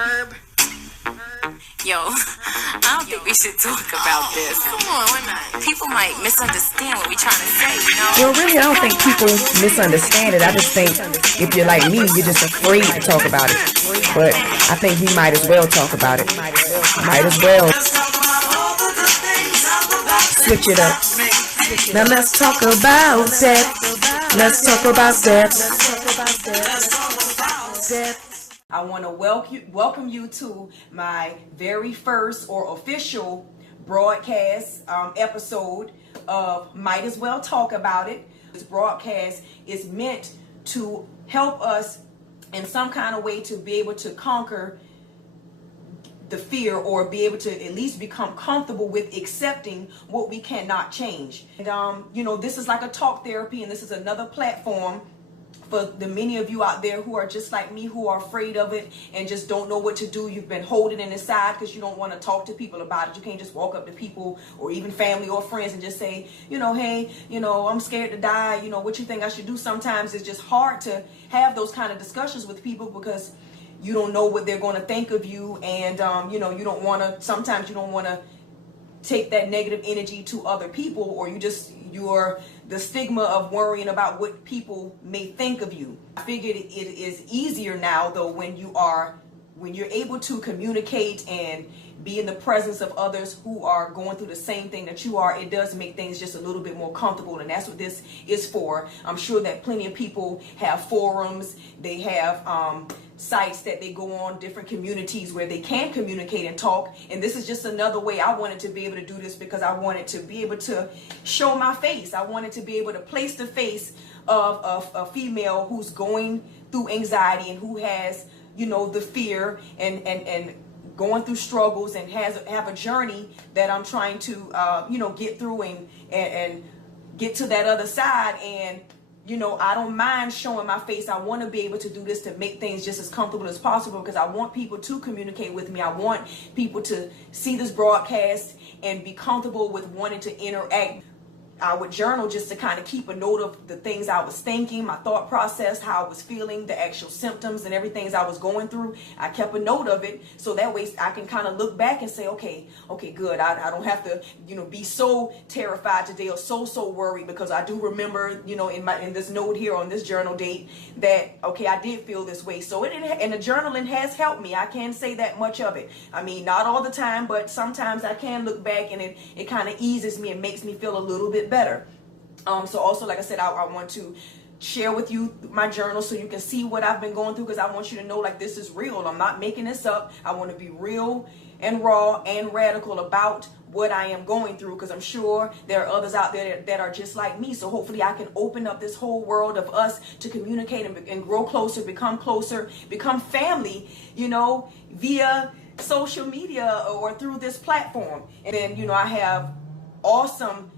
Yo, I don't think we should talk about this. Come on, why not? People might misunderstand what we're trying to say, you know? Well, really, I don't think people misunderstand it. I just think if you're like me, you're just afraid to talk about it. But I think we might as well talk about it. Might as well switch it up. Now let's talk about that. Let's talk about that. I want to welcome you to my very first or official broadcast episode of Might As Well Talk About It. This broadcast is meant to help us in some kind of way to be able to conquer the fear, or be able to at least become comfortable with accepting what we cannot change. And this is like a talk therapy, and this is another platform for the many of you out there who are just like me, who are afraid of it and just don't know what to do. You've been holding it inside because you don't want to talk to people about it. You can't just walk up to people or even family or friends and just say, hey, I'm scared to die. What you think I should do? Sometimes it's just hard to have those kind of discussions with people because you don't know what they're going to think of you. And, sometimes you don't want to take that negative energy to other people, or you're the stigma of worrying about what people may think of you. I figured it is easier now, though, when you're able to communicate and be in the presence of others who are going through the same thing that you are. It does make things just a little bit more comfortable, and that's what this is for. I'm sure that plenty of people have forums, they have sites that they go on, different communities where they can communicate and talk, and this is just another way. I wanted to be able to do this because I wanted to be able to show my face. I wanted to be able to place the face of a female who's going through anxiety and who has the fear and going through struggles and have a journey that I'm trying to get through and get to that other side. And I don't mind showing my face. I want to be able to do this to make things just as comfortable as possible, because I want people to communicate with me. I want people to see this broadcast and be comfortable with wanting to interact. I would journal just to kind of keep a note of the things I was thinking, my thought process, how I was feeling, the actual symptoms and everything I was going through. I kept a note of it, so that way I can kind of look back and say, okay, good. I don't have to, be so terrified today or so worried, because I do remember, in this note here on this journal date that, okay, I did feel this way. So and the journaling has helped me. I can't say that much of it. I mean, not all the time, but sometimes I can look back and it kind of eases me and makes me feel a little bit better. So also, like I said, I want to share with you my journal so you can see what I've been going through, because I want you to know, like, this is real. I'm not making this up. I want to be real and raw and radical about what I am going through, because I'm sure there are others out there that are just like me. So hopefully I can open up this whole world of us to communicate and grow closer, become family, via social media or through this platform. And then, I have awesome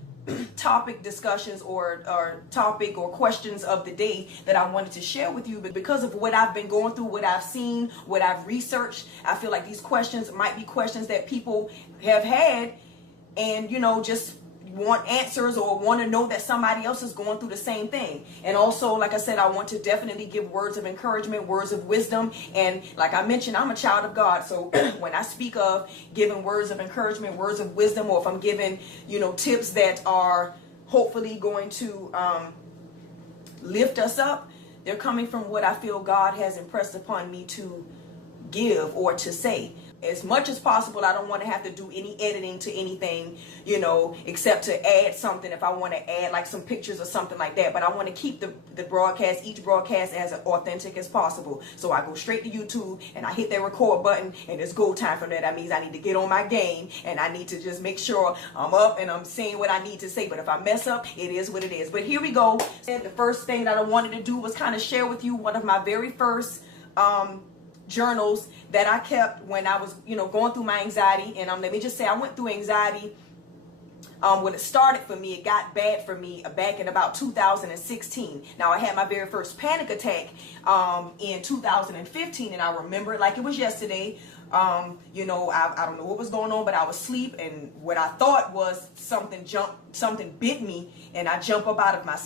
topic discussions or topic or questions of the day that I wanted to share with you. But because of what I've been going through, what I've seen, what I've researched, I feel like these questions might be questions that people have had and just want answers or want to know that somebody else is going through the same thing. And also, like I said, I want to definitely give words of encouragement, words of wisdom. And like I mentioned, I'm a child of God. So when I speak of giving words of encouragement, words of wisdom, or if I'm giving, tips that are hopefully going to lift us up, they're coming from what I feel God has impressed upon me to give or to say. As much as possible, I don't want to have to do any editing to anything, except to add something if I want to add like some pictures or something like that. But I want to keep the broadcast, each broadcast, as authentic as possible. So I go straight to YouTube and I hit that record button, and it's go time from there. That means I need to get on my game and I need to just make sure I'm up and I'm saying what I need to say. But if I mess up, it is what it is. But here we go. And the first thing that I wanted to do was kind of share with you one of my very first journals that I kept when I was, going through my anxiety. And let me just say, I went through anxiety. When it started for me, it got bad for me back in about 2016. Now, I had my very first panic attack in 2015, and I remember it like it was yesterday. I don't know what was going on, but I was asleep, and what I thought was something bit me, and I jumped up out of my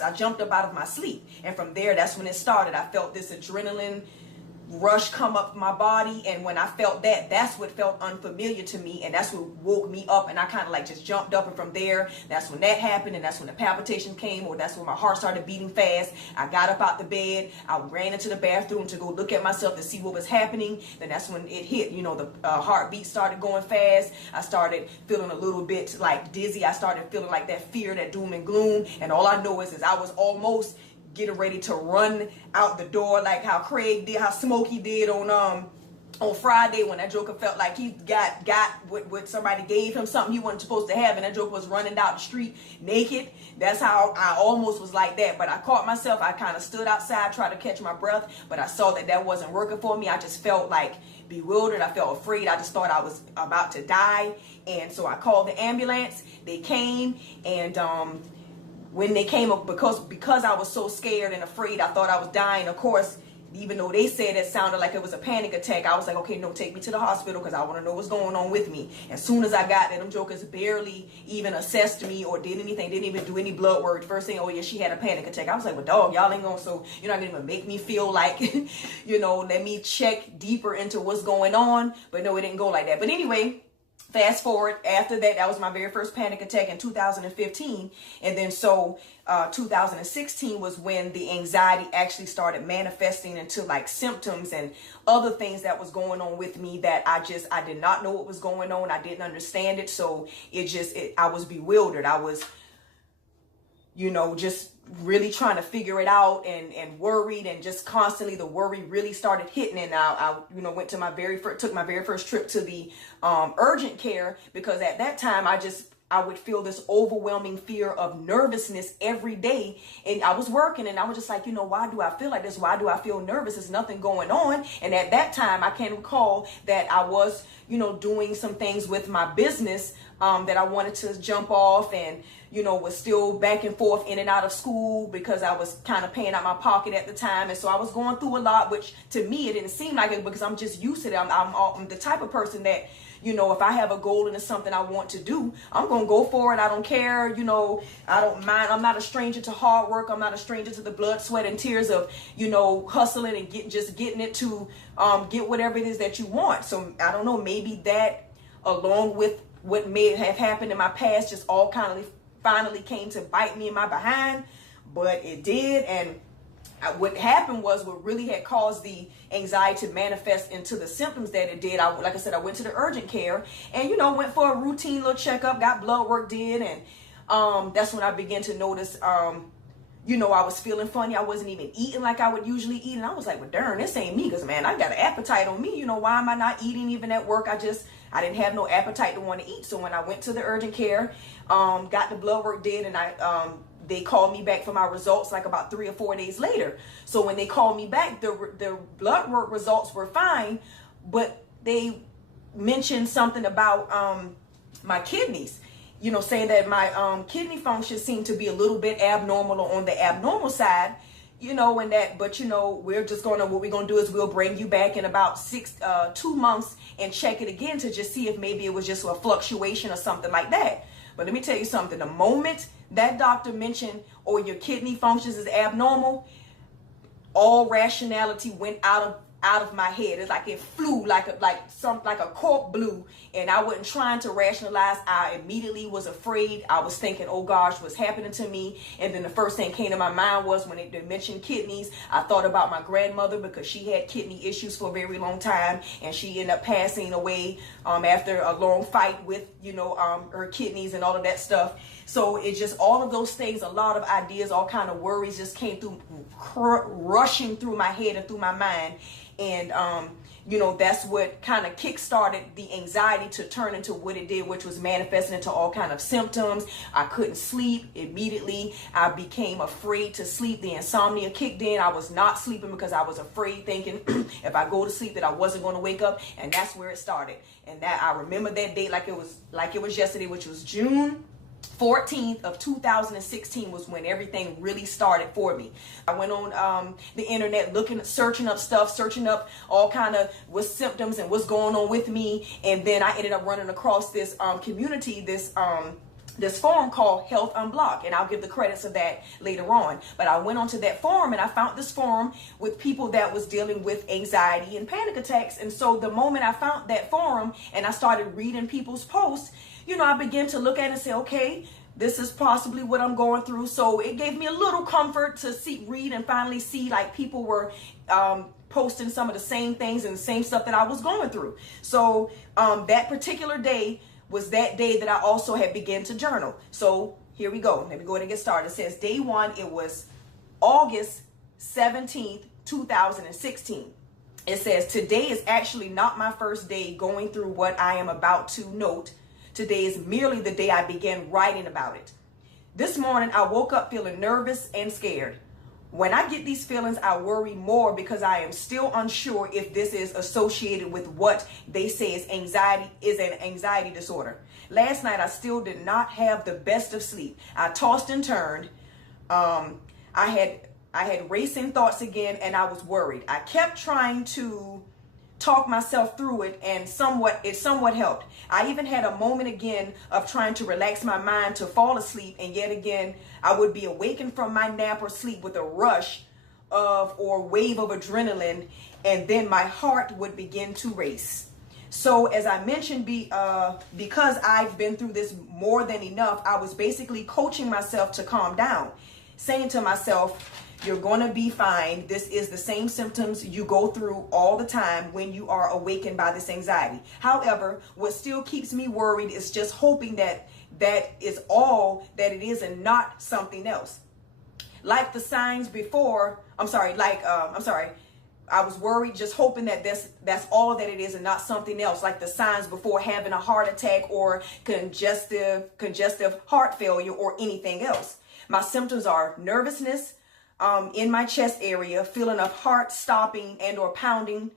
sleep. And from there, that's when it started. I felt this adrenaline rush come up my body, and when I felt that, that's what felt unfamiliar to me, and that's what woke me up, and I kind of like just jumped up, and from there, that's when that happened, and that's when the palpitation came, or that's when my heart started beating fast. I got up out the bed, I ran into the bathroom to go look at myself to see what was happening. Then that's when it hit, you know, the heartbeat started going fast. I started feeling a little bit like dizzy. I started feeling like that fear, that doom and gloom, and all I know is I was almost getting ready to run out the door, like how Craig did, how Smokey did on Friday, when that joker felt like he got what somebody gave him, something he wasn't supposed to have, and that joker was running down the street naked. That's how I almost was like that. But I caught myself. I kind of stood outside, tried to catch my breath, but I saw that wasn't working for me. I just felt like bewildered. I felt afraid. I just thought I was about to die. And so I called the ambulance. They came, and when they came up, because I was so scared and afraid, I thought I was dying. Of course, even though they said it sounded like it was a panic attack, I was like, okay, no, take me to the hospital, because I want to know what's going on with me. As soon as I got there, them jokers barely even assessed me or did anything. Didn't even do any blood work. First thing, oh yeah, she had a panic attack. I was like, well, dog, y'all ain't gonna, so you're not gonna even make me feel like, you know, let me check deeper into what's going on. But no, it didn't go like that. But anyway, fast forward, after that, that was my very first panic attack in 2015. And then so 2016 was when the anxiety actually started manifesting into like symptoms and other things that was going on with me that I did not know what was going on. I didn't understand it. So I was bewildered. I was, you know, just really trying to figure it out and worried, and just constantly the worry really started hitting. And I you know, took my very first trip to the urgent care, because at that time I would feel this overwhelming fear of nervousness every day. And I was working, and I was just like, you know, why do I feel like this? Why do I feel nervous? There's nothing going on. And at that time, I can recall that I was, you know, doing some things with my business that I wanted to jump off, and, you know, was still back and forth in and out of school because I was kind of paying out my pocket at the time. And so I was going through a lot, which to me, it didn't seem like it, because I'm just used to it. I'm the type of person that, you know, if I have a goal and it's something I want to do, I'm going to go for it. I don't care. You know, I don't mind. I'm not a stranger to hard work. I'm not a stranger to the blood, sweat, and tears of, you know, hustling and getting it to get whatever it is that you want. So I don't know, maybe that, along with what may have happened in my past, just all kind of finally came to bite me in my behind. But it did. And what happened was, what really had caused the anxiety to manifest into the symptoms that it did, like I said, I went to the urgent care, and, you know, went for a routine little checkup, got blood work did, and that's when I began to notice, you know, I was feeling funny. I wasn't even eating like I would usually eat, and I was like, well, darn, this ain't me, because, man, I got an appetite on me. You know, why am I not eating even at work? I didn't have no appetite to want to eat. So when I went to the urgent care, got the blood work did, and they called me back for my results like about 3 or 4 days later. So when they called me back, the blood work results were fine, but they mentioned something about my kidneys, you know, saying that my kidney function seemed to be a little bit abnormal, or on the abnormal side, you know, and that, but, you know, what we're going to do is we'll bring you back in about 2 months and check it again to just see if maybe it was just a fluctuation or something like that. But let me tell you something. The moment that doctor mentioned, or your kidney functions is abnormal, all rationality went out of my head. It's like it flew like a cork blew, and I wasn't trying to rationalize. I immediately was afraid. I was thinking, oh gosh, what's happening to me? And then the first thing came to my mind was, when they mentioned kidneys, I thought about my grandmother, because she had kidney issues for a very long time, and she ended up passing away after a long fight with, you know, her kidneys and all of that stuff. So it's just all of those things, a lot of ideas, all kind of worries just came through, rushing through my head and through my mind. And, you know, that's what kind of kick-started the anxiety to turn into what it did, which was manifesting into all kind of symptoms. I couldn't sleep immediately. I became afraid to sleep. The insomnia kicked in. I was not sleeping because I was afraid, thinking if I go to sleep that I wasn't going to wake up. And that's where it started. And that, I remember that date like it was yesterday, which was June 14th of 2016 was when everything really started for me. I went on the internet searching up all kind of what symptoms and what's going on with me. And then I ended up running across this community, this this forum called Health Unblocked, and I'll give the credits of that later on. But I went onto that forum and I found this forum with people that was dealing with anxiety and panic attacks. And so the moment I found that forum and I started reading people's posts, I began to look at it and say, okay, this is possibly what I'm going through. So it gave me a little comfort to read and finally see like people were posting some of the same things and the same stuff that I was going through. So that particular day was that day that I also had begun to journal. So here we go. Let me go ahead and get started. It says day 1, it was August 17th, 2016. It says, today is actually not my first day going through what I am about to note. Today is merely the day I began writing about it. This morning, I woke up feeling nervous and scared. When I get these feelings, I worry more because I am still unsure if this is associated with what they say is an anxiety disorder. Last night, I still did not have the best of sleep. I tossed and turned. I had racing thoughts again, and I was worried. I kept trying to talk myself through it, and it somewhat helped. I even had a moment again of trying to relax my mind to fall asleep, and yet again I would be awakened from my nap or sleep with a rush or wave of adrenaline, and then my heart would begin to race. So as I mentioned, because I've been through this more than enough, I was basically coaching myself to calm down, saying to myself, you're going to be fine. This is the same symptoms you go through all the time when you are awakened by this anxiety. However, what still keeps me worried is just hoping that that is all that it is and not something else. Like the signs before, I was worried, just hoping that that's all that it is and not something else, like the signs before having a heart attack or congestive heart failure or anything else. My symptoms are nervousness, in my chest area, feeling of heart stopping and or pounding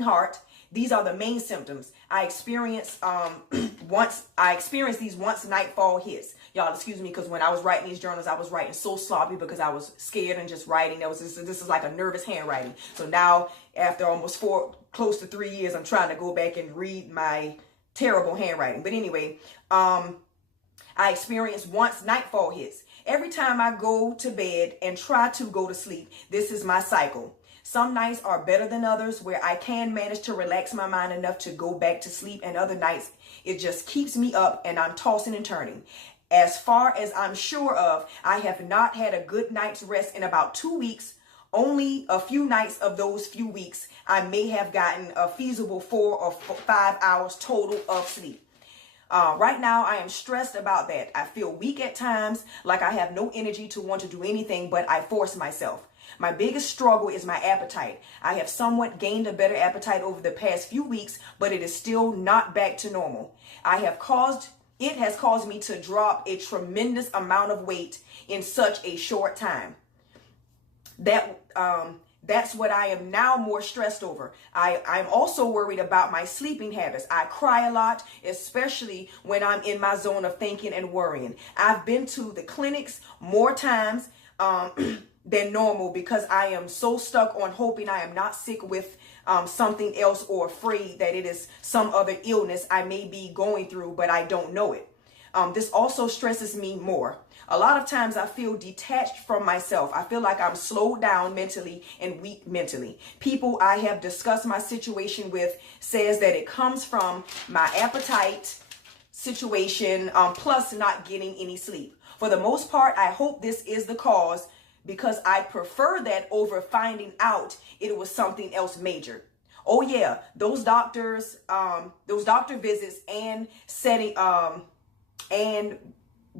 heart. These are the main symptoms I experience these once nightfall hits. Y'all excuse me, because when I was writing these journals, I was writing so sloppy because I was scared and just writing. This is like a nervous handwriting. So now after almost close to 3 years, I'm trying to go back and read my terrible handwriting. But anyway, I experience once nightfall hits. Every time I go to bed and try to go to sleep, this is my cycle. Some nights are better than others where I can manage to relax my mind enough to go back to sleep, and other nights it just keeps me up and I'm tossing and turning. As far as I'm sure of, I have not had a good night's rest in about 2 weeks. Only a few nights of those few weeks, I may have gotten a feasible 4 or 5 hours total of sleep. Right now, I am stressed about that. I feel weak at times, like I have no energy to want to do anything, but I force myself. My biggest struggle is my appetite. I have somewhat gained a better appetite over the past few weeks, but it is still not back to normal. It has caused me to drop a tremendous amount of weight in such a short time. That's what I am now more stressed over. I'm also worried about my sleeping habits. I cry a lot, especially when I'm in my zone of thinking and worrying. I've been to the clinics more times than normal because I am so stuck on hoping I am not sick with something else or afraid that it is some other illness I may be going through, but I don't know it. This also stresses me more. A lot of times I feel detached from myself. I feel like I'm slowed down mentally and weak mentally. People I have discussed my situation with says that it comes from my appetite situation, plus not getting any sleep. For the most part, I hope this is the cause because I prefer that over finding out it was something else major. Oh yeah, those doctor visits and and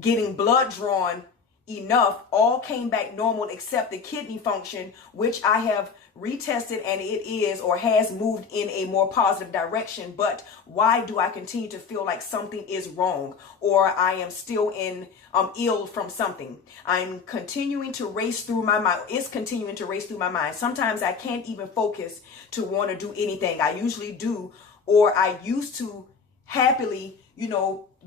getting blood drawn enough all came back normal except the kidney function, which I have retested and it is or has moved in a more positive direction. But why do I continue to feel like something is wrong or I am still ill from something? I'm continuing to race through my mind. It's continuing to race through my mind. Sometimes I can't even focus to want to do anything. I usually do, or I used to happily,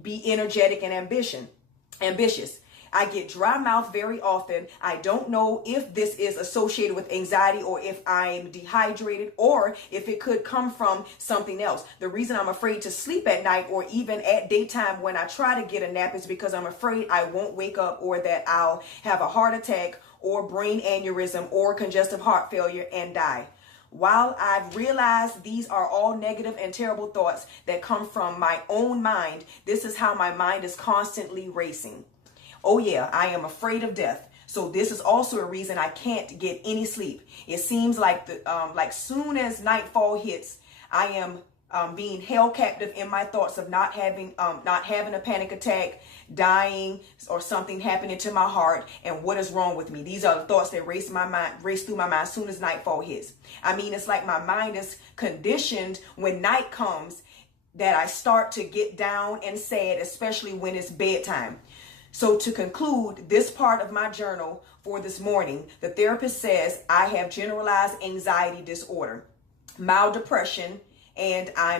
be energetic and ambitious. I get dry mouth very often. I don't know if this is associated with anxiety or if I'm dehydrated or if it could come from something else. The reason I'm afraid to sleep at night or even at daytime when I try to get a nap is because I'm afraid I won't wake up or that I'll have a heart attack or brain aneurysm or congestive heart failure and die. While I've realized these are all negative and terrible thoughts that come from my own mind, this is how my mind is constantly racing. Oh yeah, I am afraid of death. So this is also a reason I can't get any sleep. It seems like like soon as nightfall hits, I am being held captive in my thoughts of not having a panic attack, dying, or something happening to my heart, and what is wrong with me. These are the thoughts that race through my mind as soon as nightfall hits. I mean, it's like my mind is conditioned when night comes that I start to get down and sad, especially when it's bedtime. So to conclude this part of my journal for this morning, the therapist says I have generalized anxiety disorder, mild depression, and I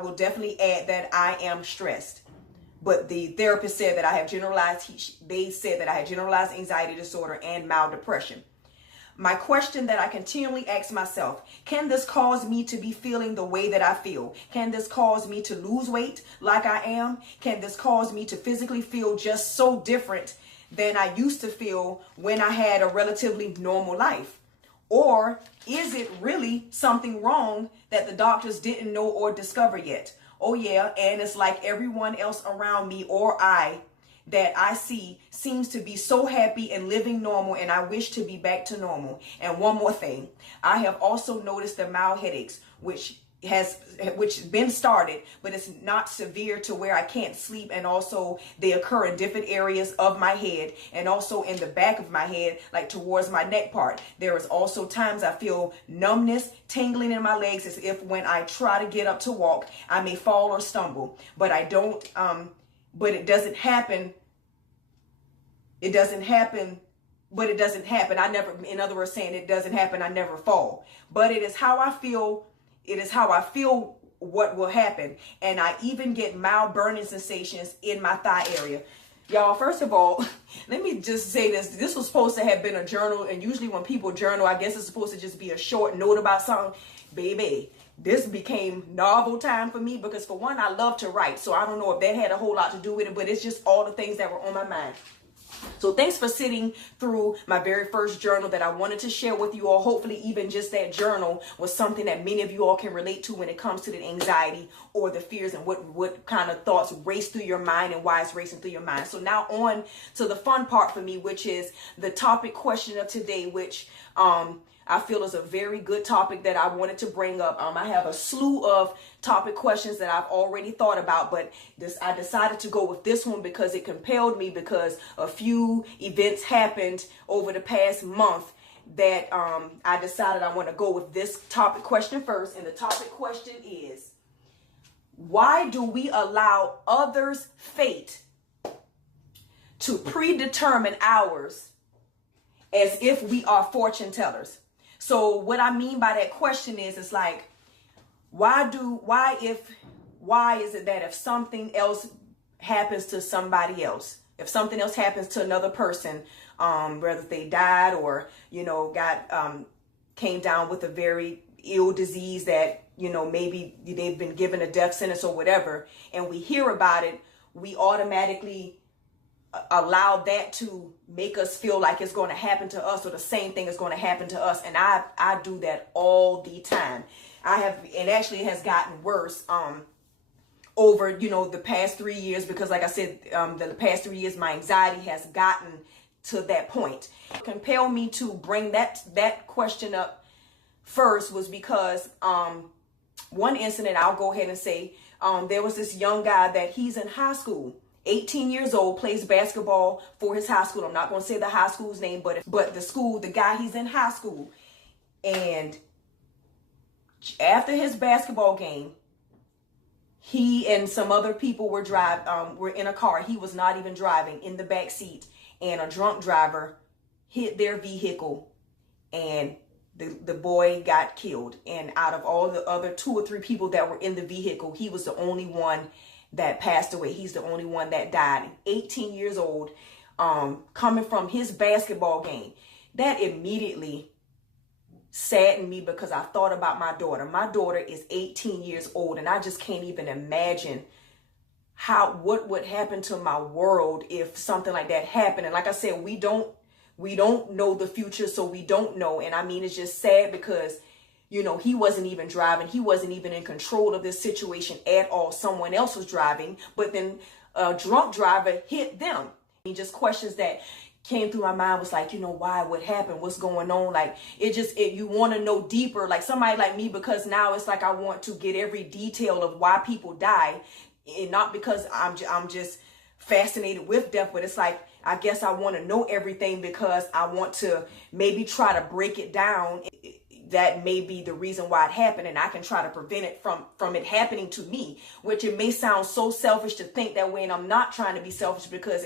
will definitely add that I am stressed. But the therapist said that they said that I had generalized anxiety disorder and mild depression. My question that I continually ask myself, can this cause me to be feeling the way that I feel? Can this cause me to lose weight like I am? Can this cause me to physically feel just so different than I used to feel when I had a relatively normal life? Or is it really something wrong that the doctors didn't know or discover yet? Oh yeah, and it's like everyone else around me or that I see seems to be so happy and living normal, and I wish to be back to normal. And one more thing, I have also noticed the mild headaches, which been started, but it's not severe to where I can't sleep, and also they occur in different areas of my head and also in the back of my head, like towards my neck part. There is also times I feel numbness, tingling in my legs, as if when I try to get up to walk, I may fall or stumble, but I don't, but it doesn't happen. It doesn't happen. But it doesn't happen. I never, in other words, saying it doesn't happen, I never fall. But it is how I feel. It is how I feel what will happen. And I even get mild burning sensations in my thigh area. Y'all, first of all, let me just say this. This was supposed to have been a journal. And usually when people journal, I guess it's supposed to just be a short note about something. Baby, this became novel time for me because, for one, I love to write. So I don't know if that had a whole lot to do with it, but it's just all the things that were on my mind. So thanks for sitting through my very first journal that I wanted to share with you all. Hopefully even just that journal was something that many of you all can relate to when it comes to the anxiety or the fears and what kind of thoughts race through your mind and why it's racing through your mind. So now on to the fun part for me, which is the topic question of today, which I feel is a very good topic that I wanted to bring up. I have a slew of topic questions that I've already thought about, but I decided to go with this one because it compelled me, because a few events happened over the past month that I decided I want to go with this topic question first. And the topic question is, why do we allow others' fate to predetermine ours as if we are fortune tellers? So what I mean by that question is, it's like, why is it that if something else happens to somebody else, if something else happens to another person, whether they died or, came down with a very ill disease that, maybe they've been given a death sentence or whatever, and we hear about it, we automatically allow that to make us feel like it's going to happen to us, or the same thing is going to happen to us. And I do that all the time. And actually it has gotten worse over the past 3 years, because like I said, the past 3 years my anxiety has gotten to that point. What compelled me to bring that question up first was because one incident, I'll go ahead and say, there was this young guy that he's in high school, 18 years old, plays basketball for his high school. I'm not going to say the high school's name, but the school, the guy, he's in high school. And after his basketball game, he and some other people were in a car. He was not even driving, in the back seat, and a drunk driver hit their vehicle, and the boy got killed. And out of all the other 2 or 3 people that were in the vehicle, he was the only one that passed away. He's the only one that died. 18 years old. coming from his basketball game. That immediately saddened me because I thought about my daughter. My daughter is 18 years old, and I just can't even imagine what would happen to my world if something like that happened. And like I said, we don't know the future, so we don't know. And I mean, it's just sad because, you know, he wasn't even driving. He wasn't even in control of this situation at all. Someone else was driving, but then a drunk driver hit them. And just questions that came through my mind was like, you know, why, what happened, what's going on? Like, you want to know deeper, like somebody like me, because now it's like I want to get every detail of why people die, and not because I'm just fascinated with death, but it's like, I guess I want to know everything because I want to maybe try to break it down. That may be the reason why it happened, and I can try to prevent it from it happening to me, which it may sound so selfish to think that way. And I'm not trying to be selfish because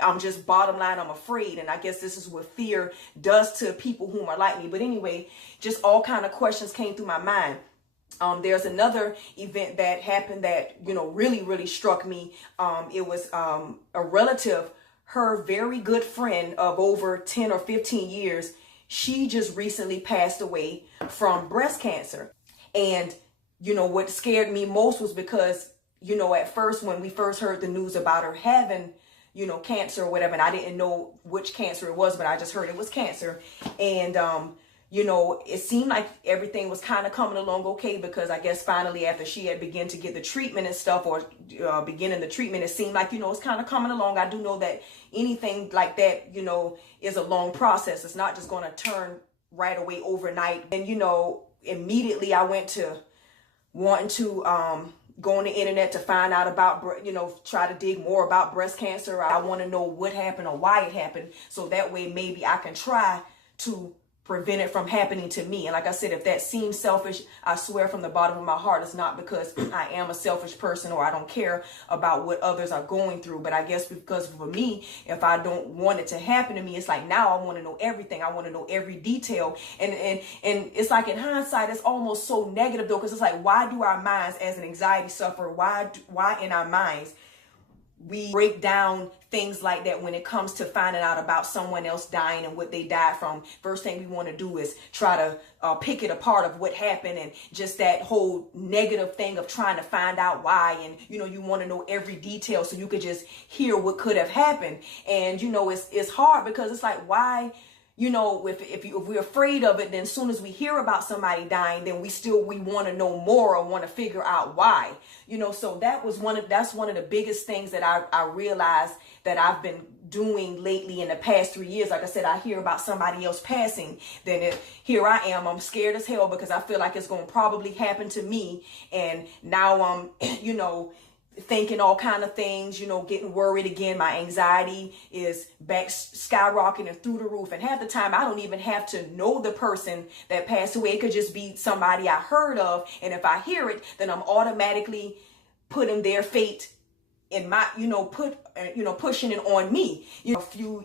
I'm just bottom line, I'm afraid. And I guess this is what fear does to people whom are like me. But anyway, just all kind of questions came through my mind. There's another event that happened that, you know, really, really struck me. It was a relative, her very good friend of over 10 or 15 years. She just recently passed away from breast cancer. And, you know, what scared me most was because, you know, at first, when we first heard the news about her having, you know, cancer or whatever, and I didn't know which cancer it was, but I just heard it was cancer. And, you know, it seemed like everything was kind of coming along okay, because I guess finally after she had begun to get the treatment and stuff, or beginning the treatment, it seemed like, you know, it's kind of coming along. I do know that anything like that, you know, is a long process. It's not just going to turn right away overnight. And, you know, immediately I went to wanting to go on the internet to find out about, you know, try to dig more about breast cancer. I want to know what happened or why it happened, so that way maybe I can try to prevent it from happening to me. And like I said, if that seems selfish, I swear from the bottom of my heart, it's not because I am a selfish person or I don't care about what others are going through. But I guess because for me, if I don't want it to happen to me, it's like now I want to know everything. I want to know every detail. And it's like in hindsight, it's almost so negative though, because it's like, why do our minds as an anxiety sufferer, why in our minds we break down things like that when it comes to finding out about someone else dying and what they died from? First thing we want to do is try to pick it apart of what happened, and just that whole negative thing of trying to find out why. And, you know, you want to know every detail so you could just hear what could have happened. And, you know, it's hard because it's like, why? You know, if we're afraid of it, then as soon as we hear about somebody dying, then we want to know more or want to figure out why. You know, so that's one of the biggest things that I realized that I've been doing lately in the past 3 years. Like I said, I hear about somebody else passing, then here I am, I'm scared as hell because I feel like it's going to probably happen to me. And now I'm, you know, thinking all kind of things, you know, getting worried again. My anxiety is back skyrocketing through the roof. And half the time I don't even have to know the person that passed away. It could just be somebody I heard of. And if I hear it, then I'm automatically putting their fate in my, pushing it on me. You know,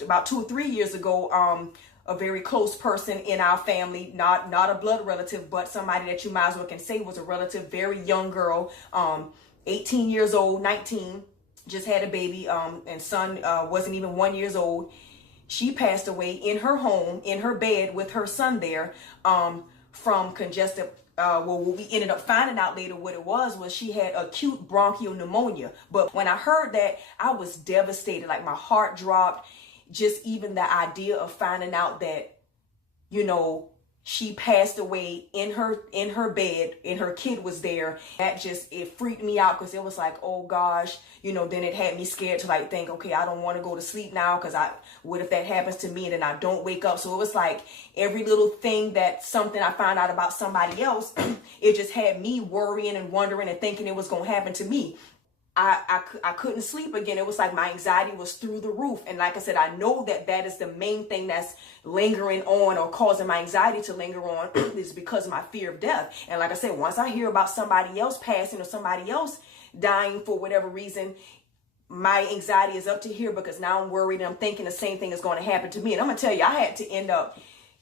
about 2 or 3 years ago, a very close person in our family, not a blood relative, but somebody that you might as well can say was a relative, very young girl, 18 years old, 19, just had a baby, and son wasn't even 1 year old. She passed away in her home, in her bed with her son there, from congestive. What we ended up finding out later what it was she had acute bronchial pneumonia. But when I heard that, I was devastated. Like my heart dropped. Just even the idea of finding out that, you know, she passed away in her bed and her kid was there. It freaked me out because it was like, oh gosh, you know, then it had me scared to like think, okay, I don't want to go to sleep now because what if that happens to me and then I don't wake up? So it was like every little thing something I found out about somebody else, it just had me worrying and wondering and thinking it was going to happen to me. I couldn't sleep again. It was like my anxiety was through the roof. And like I said, I know that is the main thing that's lingering on or causing my anxiety to linger on is because of my fear of death. And like I said, once I hear about somebody else passing or somebody else dying for whatever reason, my anxiety is up to here because now I'm worried and I'm thinking the same thing is going to happen to me. And I'm going to tell you, I had to end up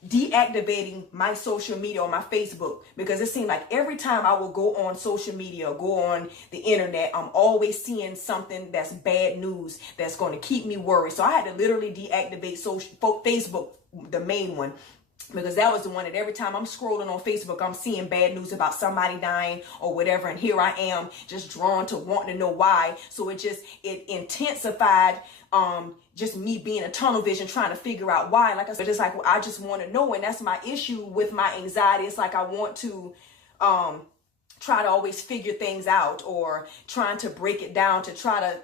deactivating my social media or my Facebook, because it seemed like every time I would go on social media or go on the internet, I'm always seeing something that's bad news that's going to keep me worried. So I had to literally deactivate Facebook, the main one, because that was the one that every time I'm scrolling on Facebook, I'm seeing bad news about somebody dying or whatever. And here I am just drawn to wanting to know why. So it intensified just me being a tunnel vision, trying to figure out why. Like I said, it's like, well, I just want to know. And that's my issue with my anxiety. It's like I want to try to always figure things out, or trying to break it down to try to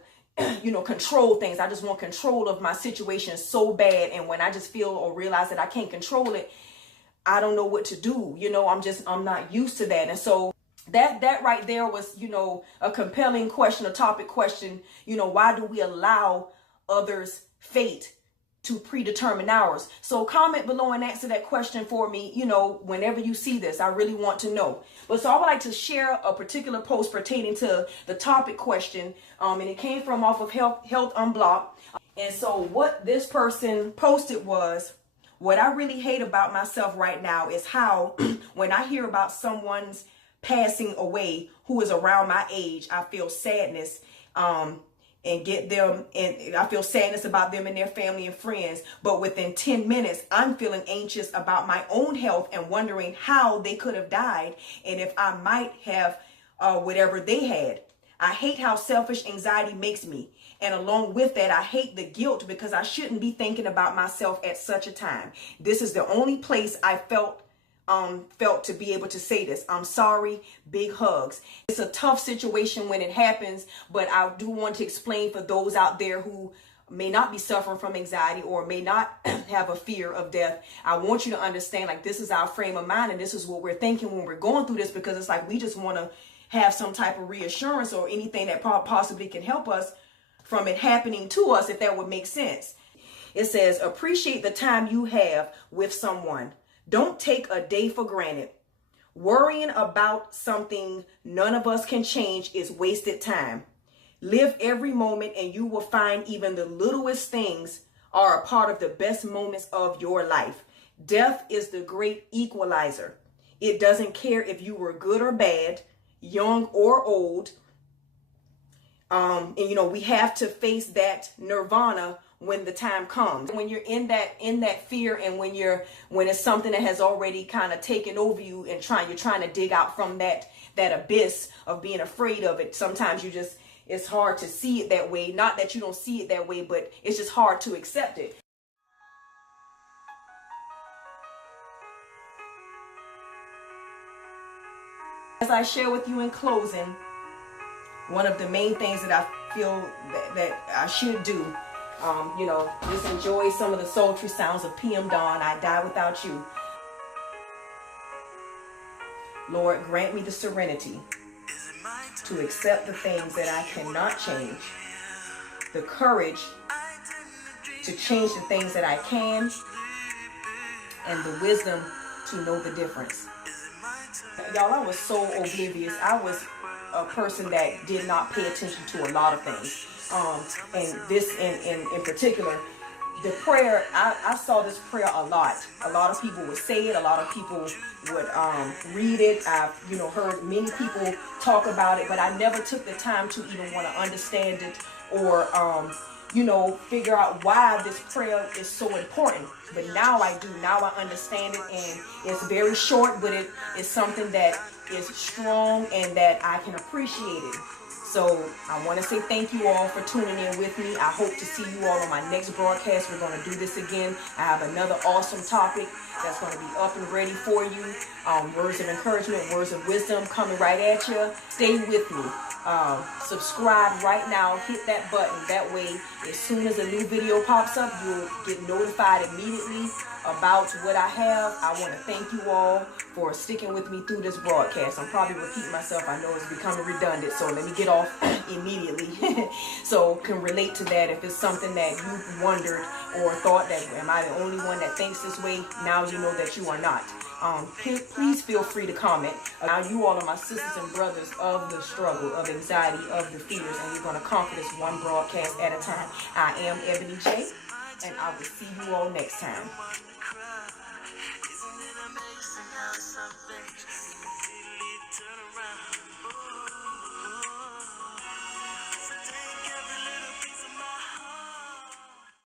control things. I just want control of my situation so bad. And when I just feel or realize that I can't control it, I don't know what to do. I'm not used to that. And so that right there was, a compelling question, a topic question. Why do we allow others' fate to predetermine ours? So comment below and answer that question for me. Whenever you see this, I really want to know. But so I would like to share a particular post pertaining to the topic question. And it came from off of Health Unblocked. And so what this person posted was, what I really hate about myself right now is how when I hear about someone's passing away who is around my age, I feel sadness. And I feel sadness about them and their family and friends. But within 10 minutes, I'm feeling anxious about my own health and wondering how they could have died and if I might have whatever they had. I hate how selfish anxiety makes me. And along with that, I hate the guilt because I shouldn't be thinking about myself at such a time. This is the only place I felt to be able to say this. I'm sorry. Big hugs. It's a tough situation when it happens, but I do want to explain for those out there who may not be suffering from anxiety or may not have a fear of death. I want you to understand, like, this is our frame of mind and this is what we're thinking when we're going through this, because it's like we just want to have some type of reassurance or anything that possibly can help us from it happening to us, if that would make sense. It says, appreciate the time you have with someone. Don't take a day for granted. Worrying about something none of us can change is wasted time. Live every moment and you will find even the littlest things are a part of the best moments of your life. Death is the great equalizer. It doesn't care if you were good or bad, young or old. And we have to face that nirvana when the time comes. When you're in that fear, and when it's something that has already kind of taken over you and you're trying to dig out from that abyss of being afraid of it, sometimes it's hard to see it that way. Not that you don't see it that way, but it's just hard to accept it. As I share with you in closing, one of the main things that I feel that I should do, just enjoy some of the sultry sounds of PM dawn. I die without you. Lord, grant me the serenity to accept the things that I cannot change, the courage to change the things that I can, and the wisdom to know the difference. Y'all, I was so oblivious. I was a person that did not pay attention to a lot of things. And this in particular, the prayer, I saw this prayer a lot. A lot of people would say it. A lot of people would read it. I've heard many people talk about it, but I never took the time to even want to understand it or figure out why this prayer is so important. But now I do. Now I understand it, and it's very short, but it is something that is strong and that I can appreciate it. So I want to say thank you all for tuning in with me. I hope to see you all on my next broadcast. We're going to do this again. I have another awesome topic that's going to be up and ready for you. Words of encouragement, words of wisdom coming right at you. Stay with me. Subscribe right now. Hit that button. That way, as soon as a new video pops up, you'll get notified immediately about what I have. I want to thank you all for sticking with me through this broadcast. I'm probably repeating myself. I know it's becoming redundant, so let me get off immediately so can relate to that. If it's something that you've wondered or thought that, am I the only one that thinks this way? Now you know that you are not. Please feel free to comment. Now you all are my sisters and brothers of the struggle, of anxiety, of the fears, and we're going to conquer this one broadcast at a time. I am Ebony J, and I will see you all next time.